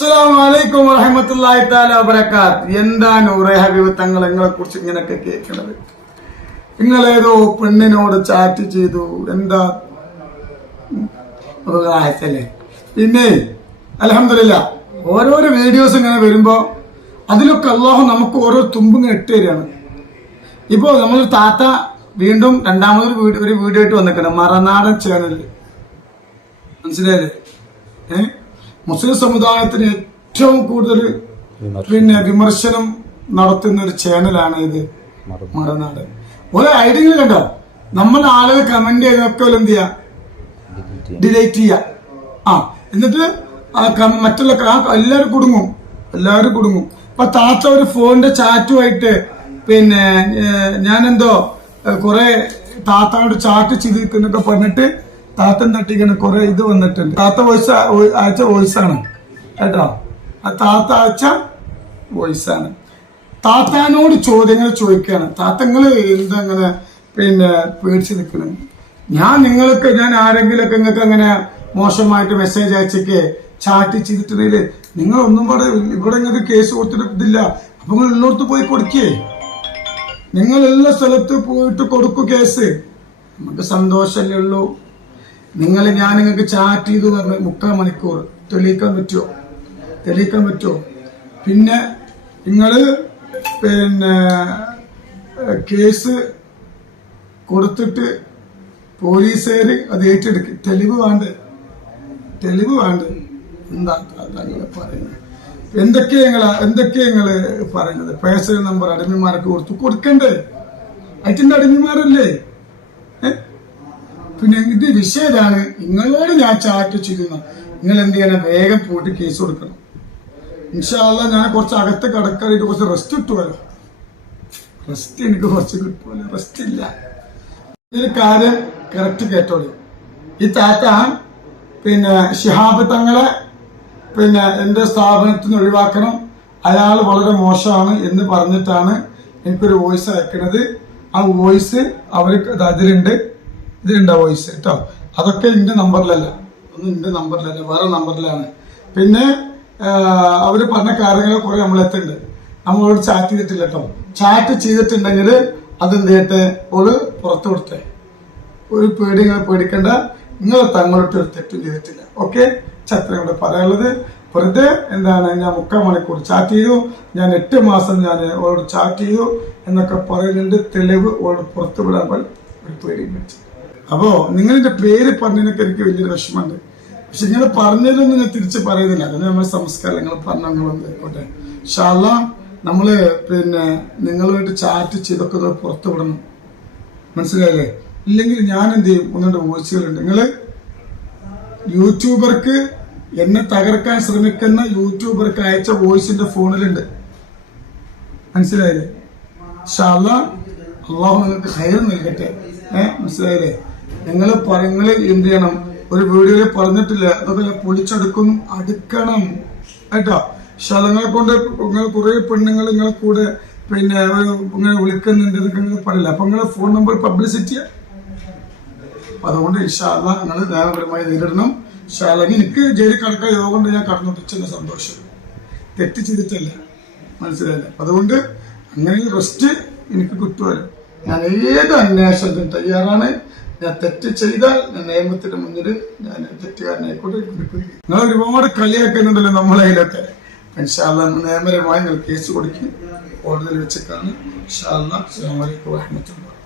അസ്സലാമലൈക്കും വറഹ്മത്തുള്ളാഹി തആല വബറകാത്ത്. എന്താ നൂറെ ഹബീബ് തങ്ങൾ നിങ്ങളെ കുറിച്ച് ഇങ്ങനെയൊക്കെ കേൾക്കുന്നത്? നിങ്ങളേതോ പെണ്ണിനോട് ചാറ്റ് ചെയ്തു, എന്താ അല്ലേ? പിന്നെ അൽഹംദുലില്ലാ ഓരോരോ വീഡിയോസ് ഇങ്ങനെ വരുമ്പോ അതിലൊക്കെ അല്ലാഹു നമുക്ക് ഓരോ തുമ്പും ഇട്ട് തരികയാണ്. ഇപ്പോ നമ്മൾ താത്ത വീണ്ടും രണ്ടാമതൊരു വീഡിയോ ആയിട്ട് വന്നിട്ടുണ്ട് മറനാടൻ ചാനലിൽ. മനസ്സിലായില്ലേ? മുസ്ലിം സമുദായത്തിന് ഏറ്റവും കൂടുതൽ വിമർശനം നടത്തുന്ന ഒരു ചാനലാണ് ഇത് മറനാട്. ഓരോ ഐഡിയകൾ കണ്ടോ, നമ്മൾ ആളുകൾ കമന്റ് ചെയ്തൊക്കെ എന്ത് ചെയ്യാ, ഡിലീറ്റ് ചെയ്യാ. എന്നിട്ട് മറ്റുള്ള എല്ലാവരും കുടുങ്ങും. അപ്പൊ താത്ത ഒരു ഫോണിന്റെ ചാറ്റുമായിട്ട് പിന്നെ ഞാനെന്തോ കുറെ താത്താനോട് ചാറ്റ് ചെയ്തിരിക്കുന്നൊക്കെ പറഞ്ഞിട്ട് താത്തൻ തട്ടിക്കുന്ന കുറെ ഇത് വന്നിട്ടുണ്ട്. താത്ത അയച്ച വോയിസാണ് കേട്ടോ, താത്ത അയച്ച വോയിസാണ്. താത്താനോട് ചോദ്യങ്ങൾ ചോദിക്കുകയാണ്. താത്തങ്ങള് എന്തങ്ങനെ പിന്നെ പേടിച്ച് നിൽക്കണം? ഞാൻ ആരെങ്കിലൊക്കെ നിങ്ങൾക്ക് അങ്ങനെ മോശമായിട്ട് മെസ്സേജ് അയച്ചൊക്കെ ചാറ്റ് ചെയ്തിട്ടുണ്ടെങ്കിൽ നിങ്ങൾ ഒന്നും ഇവിടെ നിങ്ങൾക്ക് കേസ് കൊടുത്തിട്ടില്ല. അപ്പൊ നിങ്ങൾ ഉള്ളിടത്ത് പോയി കൊടുക്കേ, നിങ്ങൾ എല്ലാ സ്ഥലത്ത് പോയിട്ട് കൊടുക്കൂ കേസ്. നമുക്ക് സന്തോഷമല്ലേ ഉള്ളൂ. ഞാൻ നിങ്ങൾക്ക് ചാറ്റ് ചെയ്തു പറഞ്ഞ് 3/4 മണിക്കൂർ തെളിയിക്കാൻ പറ്റുമോ? പിന്നെ നിങ്ങള് പിന്നെ കേസ് കൊടുത്തിട്ട് പോലീസുകാര് അത് ഏറ്റെടുക്കും. തെളിവ് വേണ്ട എന്താ നിങ്ങൾ പറയുന്നത്? എന്തൊക്കെയാ നിങ്ങള് പറയുന്നത്? പേഴ്സണൽ നമ്പർ അടിമമാർക്ക് കൊടുക്കണ്ടേ? അതിന്റെ അടിമമാരല്ലേ? പിന്നെ ഇത് വിഷയമാണ്. നിങ്ങളോട് ഞാൻ ചാറ്റ് ചെയ്യുന്ന നിങ്ങൾ എന്ത് ചെയ്യണം? വേഗം പോയിട്ട് കേസ് കൊടുക്കണം. ഇൻഷാ അല്ലാഹ് ഞാൻ കുറച്ച് അകത്ത് കടക്കാനായിട്ട് കുറച്ച് റെസ്റ്റ് കിട്ടുമല്ലോ. എനിക്ക് കുറച്ച് കിട്ടുമല്ലോ, റെസ്റ്റ് ഇല്ല. ഒരു കാര്യം കറക്റ്റ് കേട്ടോളൂ. ഈ താത്ത പിന്നെ ശിഹാബ് തങ്ങളെ പിന്നെ എന്റെ സ്ഥാപനത്തിൽ നിന്ന് ഒഴിവാക്കണം, അയാൾ വളരെ മോശമാണ് എന്ന് പറഞ്ഞിട്ടാണ് എനിക്കൊരു വോയിസ് അയക്കുന്നത്. ആ വോയിസ് അവർക്ക് ഇതിലുണ്ട് വോയിസ് കേട്ടോ. അതൊക്കെ എന്റെ നമ്പറിലല്ല, വേറെ നമ്പറിലാണ്. പിന്നെ അവര് പറഞ്ഞ കാര്യങ്ങൾ കുറെ നമ്മളെത്തുണ്ട്. നമ്മളോട് ചാറ്റ് ചെയ്തിട്ടില്ല കേട്ടോ. ചാറ്റ് ചെയ്തിട്ടുണ്ടെങ്കിൽ അതെന്ത് ചെയ്യട്ടെ, ഓള് പുറത്തു കൊടുത്തേ. ഒരു പേടിക്കണ്ട, നിങ്ങൾ തങ്ങളോട്ട് ഒരു തെറ്റും ചെയ്തിട്ടില്ല. ഓക്കെ, ചത്രയോട് പറയാനുള്ളത്. വെറുതെ എന്താണ്, ഞാൻ 3/4 മണിക്കൂർ ചാറ്റ് ചെയ്തു, ഞാൻ 8 മാസം ഞാൻ ഓളോട് ചാറ്റ് ചെയ്തു എന്നൊക്കെ പറയുന്നുണ്ട്. തെളിവ് ഓളോട് പുറത്തു വിടാൻ ഒരു പേടിയും വെച്ചു. അപ്പോ നിങ്ങളുടെ പേര് പറഞ്ഞതിനൊക്കെ എനിക്ക് വലിയൊരു വിഷമമുണ്ട്. പക്ഷെ നിങ്ങൾ പറഞ്ഞതൊന്നും ഞാൻ തിരിച്ച് പറയുന്നില്ല. അതൊന്നും നമ്മുടെ സംസ്കാരം. നിങ്ങൾ പറഞ്ഞോട്ടെ. ഇൻഷാ അല്ലാഹ് നമ്മള് പിന്നെ നിങ്ങളുമായിട്ട് ചാറ്റ് ചെയ്തൊക്കെ പുറത്തു വിടണം. മനസ്സിലായില്ലേ? ഇല്ലെങ്കിൽ ഞാൻ എന്ത് ചെയ്യും, ഒന്നുകൊണ്ട് വോയിസുകളുണ്ട്. നിങ്ങള് യൂട്യൂബർക്ക് എന്നെ തകർക്കാൻ ശ്രമിക്കുന്ന യൂട്യൂബർക്ക് അയച്ച വോയിസിന്റെ ഫോണിലുണ്ട്. മനസ്സിലായില്ലേ? ഇൻഷാ അല്ലാഹ് അള്ളാഹു നിങ്ങൾക്ക് ഖൈർ നൽകട്ടെ. മനസ്സിലായില്ലേ? നിങ്ങൾ എന്ത് ചെയ്യണം? ഒരു വീഡിയോയിൽ പറഞ്ഞിട്ടില്ല, അതൊക്കെ അടുക്കണം കേട്ടോ. ശതങ്ങളെ കൊണ്ട് കുറെ പെണ്ണുങ്ങൾ നിങ്ങളെ കൂടെ പിന്നെ ഇങ്ങനെ വിളിക്കുന്നുണ്ട്, ഇതൊക്കെ നിങ്ങൾ പറയില്ല. അപ്പൊ നിങ്ങളെ ഫോൺ നമ്പർ പബ്ലിസിറ്റി. അതുകൊണ്ട് ഇൻഷാ അല്ലാഹ് നിങ്ങൾ നിയമപരമായി നേരിടണം. ഇൻഷാ അല്ലാഹ് എനിക്ക് ജയിലിൽ കടക്കാൻ യോഗം കൊണ്ട് ഞാൻ കടന്നു സന്തോഷം, തെറ്റ് ചെയ്തിട്ടല്ല. മനസ്സിലായില്ല? അതുകൊണ്ട് അങ്ങനെ റെസ്റ്റ് എനിക്ക് കിട്ടുമല്ലോ. ഞാൻ ഏത് അന്വേഷണത്തിനും തയ്യാറാണ്. ഞാൻ തെറ്റ് ചെയ്താൽ ഞാൻ നിയമത്തിന് മുന്നിൽ ഞാൻ തെറ്റുകാരനായിക്കോട്ടെ. നിങ്ങൾ ഒരുപാട് കളിയാക്കുന്നുണ്ടല്ലോ നമ്മളതിലൊക്കെ. ഇൻഷാ അല്ലാഹ് നിയമപരമായി നിങ്ങൾ കേസ് കൊടുക്കും, കോടതിയിൽ വെച്ച് കാണും. ഇൻഷാ അല്ലാഹ് അസ്സലാമു അലൈക്കും വറഹ്മത്തുള്ളാഹി.